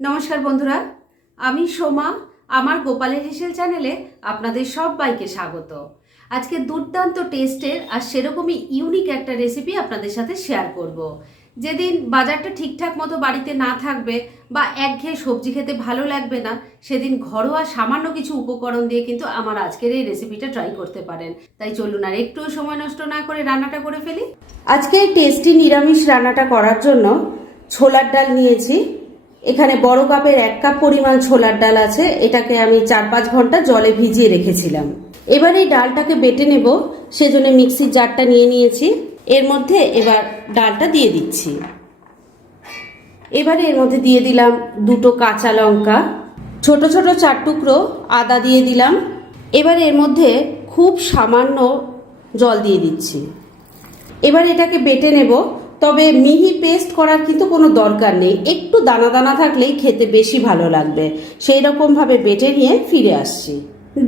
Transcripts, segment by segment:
নমস্কার বন্ধুরা, আমি সোমা, আমার গোপালের হেসেল চ্যানেলে আপনাদের সবাইকে স্বাগত। আজকে দুর্দান্ত টেস্টের আর সেরকমই ইউনিক একটা রেসিপি আপনাদের সাথে শেয়ার করব। যেদিন বাজারটা ঠিকঠাক মতো বাড়িতে না থাকবে বা একঘেয়ে সবজি খেতে ভালো লাগবে না, সেদিন ঘরোয়া সামান্য কিছু উপকরণ দিয়ে কিন্তু আমার আজকের এই রেসিপিটা ট্রাই করতে পারেন। তাই চলুন আর একটু সময় নষ্ট না করে রান্নাটা করে ফেলি। আজকে এই টেস্টি নিরামিষ রান্নাটা করার জন্য ছোলার ডাল নিয়েছি এখানে বড় কাপের এক কাপ পরিমাণ ছোলার ডাল আছে, এটাকে আমি চার পাঁচ ঘণ্টা জলে ভিজিয়ে রেখেছিলাম। এবার এই ডালটাকে বেটে নেব, সেজন্য মিক্সির জারটা নিয়ে নিয়েছি। এর মধ্যে এবার ডালটা দিয়ে দিচ্ছি। এবারে এর মধ্যে দিয়ে দিলাম দুটো কাঁচা লঙ্কা। ছোট ছোট চার টুকরো আদা দিয়ে দিলাম। এবার এর মধ্যে খুব সামান্য জল দিয়ে দিচ্ছি। এবার এটাকে বেটে নেব। তবে মিহি পেস্ট করার কিন্তু কোনো দরকার নেই। একটু দানা দানা থাকলেই খেতে বেশি ভালো লাগবে। সেই রকমভাবে বেটে নিয়ে ফিরে আসছি।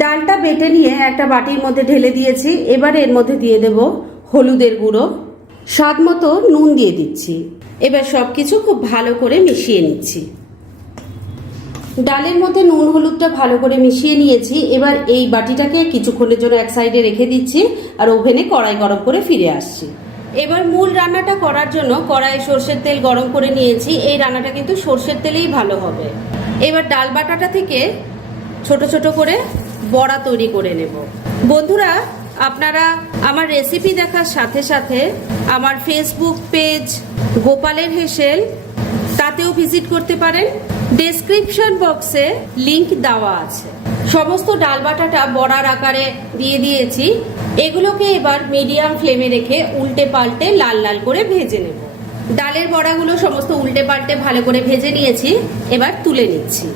ডালটা বেটে নিয়ে একটা বাটির মধ্যে ঢেলে দিয়েছি। এবার এর মধ্যে দিয়ে দেব হলুদের গুঁড়ো। স্বাদ মতো নুন দিয়ে দিচ্ছি। এবার সব কিছু খুব ভালো করে মিশিয়ে নিচ্ছি। ডালের মধ্যে নুন হলুদটা ভালো করে মিশিয়ে নিয়েছি। এবার এই বাটিটাকে কিছুক্ষণের জন্য এক সাইডে রেখে দিচ্ছি আর ওভেনে কড়াই গরম করে ফিরে আসছি। এবার মূল রান্নাটা করার জন্য কড়াই সর্ষের তেল গরম করে নিয়েছি। এই রান্নাটা কিন্তু সর্ষের তেলেই ভালো হবে। এবার ডাল বাটাটা থেকে ছোট ছোট করে বড়া তৈরি করে নেব। বন্ধুরা, আপনারা আমার রেসিপি দেখার সাথে সাথে আমার ফেসবুক পেজ গোপালের হেসেল তাতেও ভিজিট করতে পারেন। ডেসক্রিপশন বক্সে লিংক দেওয়া আছে। সমস্ত ডাল বাটাটা বড়ার আকারে দিয়ে দিয়েছি। এগুলোকে এবার মিডিয়াম ফ্লেমে রেখে উল্টে পাল্টে লাল লাল করে ভেজে নেব। ডালের বড়াগুলো সমস্ত উল্টে পাল্টে ভালো করে ভেজে নিয়েছি, এবার তুলে নিচ্ছি।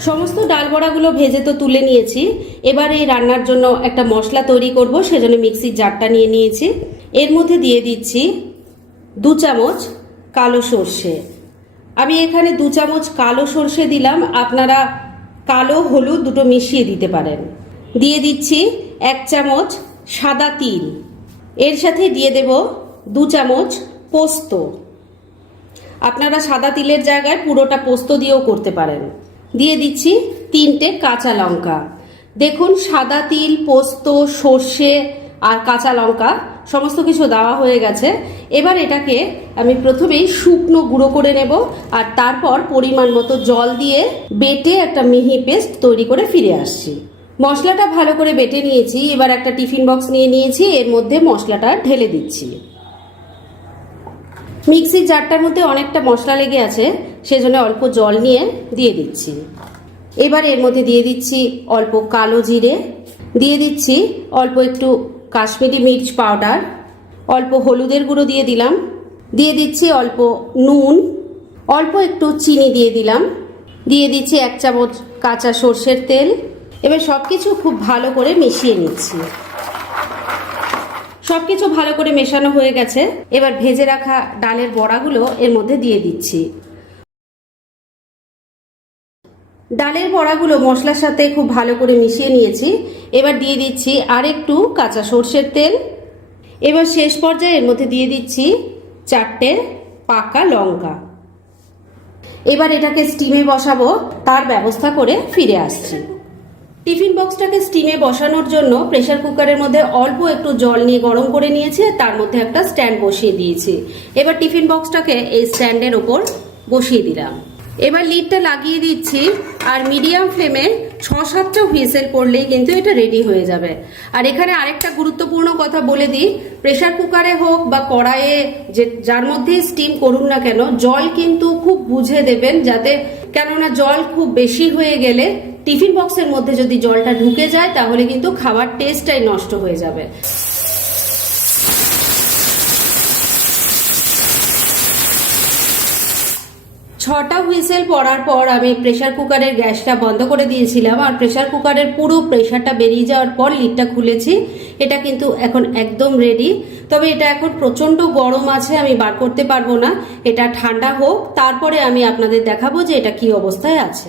সমস্ত ডাল বড়াগুলো ভেজে তো তুলে নিয়েছি। এবার এই রান্নার জন্য একটা মশলা তৈরি করব, সেজন্য মিক্সির জারটা নিয়ে নিয়েছি। এর মধ্যে দিয়ে দিচ্ছি দু চামচ কালো সর্ষে। আমি এখানে দু চামচ কালো সর্ষে দিলাম। আপনারা কালো হলুদ দুটো মিশিয়ে দিতে পারেন। দিয়ে দিচ্ছি এক চামচ সাদা তিল। এর সাথে দিয়ে দেব দু চামচ পোস্ত। আপনারা সাদা তিলের জায়গায় পুরোটা পোস্ত দিয়েও করতে পারেন। দিয়ে দিচ্ছি তিনটে কাঁচা লঙ্কা। দেখুন সাদা তিল, পোস্ত, সর্ষে আর কাঁচা লঙ্কা, সমস্ত কিছু দেওয়া হয়ে গেছে। এবার এটাকে আমি প্রথমেই শুকনো গুঁড়ো করে নেব আর তারপর পরিমাণ মতো জল দিয়ে বেটে একটা মিহি পেস্ট তৈরি করে ফিরে আসছি। মশলাটা ভালো করে বেটে নিয়েছি, এবার একটা টিফিন বক্স নিয়ে নিয়েছি, এর মধ্যে মশলাটা ঢেলে দিচ্ছি। মিক্সির জারটার মধ্যে অনেকটা মশলা লেগে আছে, সেজন্য অল্প জল নিয়ে দিয়ে দিচ্ছি। এবার এর মধ্যে দিয়ে দিচ্ছি অল্প কালো জিরে, দিয়ে দিচ্ছি অল্প একটু কাশ্মীরি মির্চ পাউডার, অল্প হলুদের গুঁড়ো দিয়ে দিলাম, দিয়ে দিচ্ছি অল্প নুন, অল্প একটু চিনি দিয়ে দিলাম, দিয়ে দিচ্ছি এক চামচ কাঁচা সর্ষের তেল, এবার সব কিছু খুব ভালো করে মিশিয়ে নিচ্ছি। সব কিছু ভালো করে মেশানো হয়ে গেছে, এবার ভেজে রাখা ডালের বড়াগুলো এর মধ্যে দিয়ে দিচ্ছি। ডালের বড়াগুলো মশলার সাথে খুব ভালো করে মিশিয়ে নিয়েছি। এবার দিয়ে দিচ্ছি আর একটু কাঁচা সর্ষের তেল। এবার শেষ পর্যায়ে এর মধ্যে দিয়ে দিচ্ছি চারটে পাকা লঙ্কা। এবার এটাকে স্টিমে বসাবো, তার ব্যবস্থা করে ফিরে আসছি। টিফিন বক্সটাকে স্টিমে বসানোর জন্য প্রেসার কুকারের মধ্যে অল্প একটু জল নিয়ে গরম করে নিয়েছি, তার মধ্যে একটা স্ট্যান্ড বসিয়ে দিয়েছি। এবার টিফিন বক্সটাকে এই স্ট্যান্ডের ওপর বসিয়ে দিলাম। এবার লিডটা লাগিয়ে দিচ্ছি, আর মিডিয়াম ফ্লেমে ছ সাতটা হুইসেল পড়লেই কিন্তু এটা রেডি হয়ে যাবে। আর এখানে আরেকটা গুরুত্বপূর্ণ কথা বলে দিই প্রেসার কুকারে হোক বা কড়াইয়ে যে, যার মধ্যে স্টিম করুন না কেন, জল কিন্তু খুব বুঝে দেবেন যাতে, কেননা জল খুব বেশি হয়ে গেলে টিফিন বক্সের মধ্যে যদি জলটা ঢুকে যায়, তাহলে কিন্তু খাবার টেস্টটাই নষ্ট হয়ে যাবে। ছটা হুইসেল পড়ার পর আমি প্রেশার কুকারের গ্যাসটা বন্ধ করে দিয়েছিলাম আর প্রেশার কুকারের পুরো প্রেশারটা বেরিয়ে যাওয়ার পর লিডটা খুলেছি। এটা কিন্তু এখন একদম রেডি তবে এটা এখন প্রচণ্ড গরম আছে, আমি বার করতে পারব না। এটা ঠান্ডা হোক, তারপরে আমি আপনাদের দেখাবো যে এটা কি অবস্থায় আছে।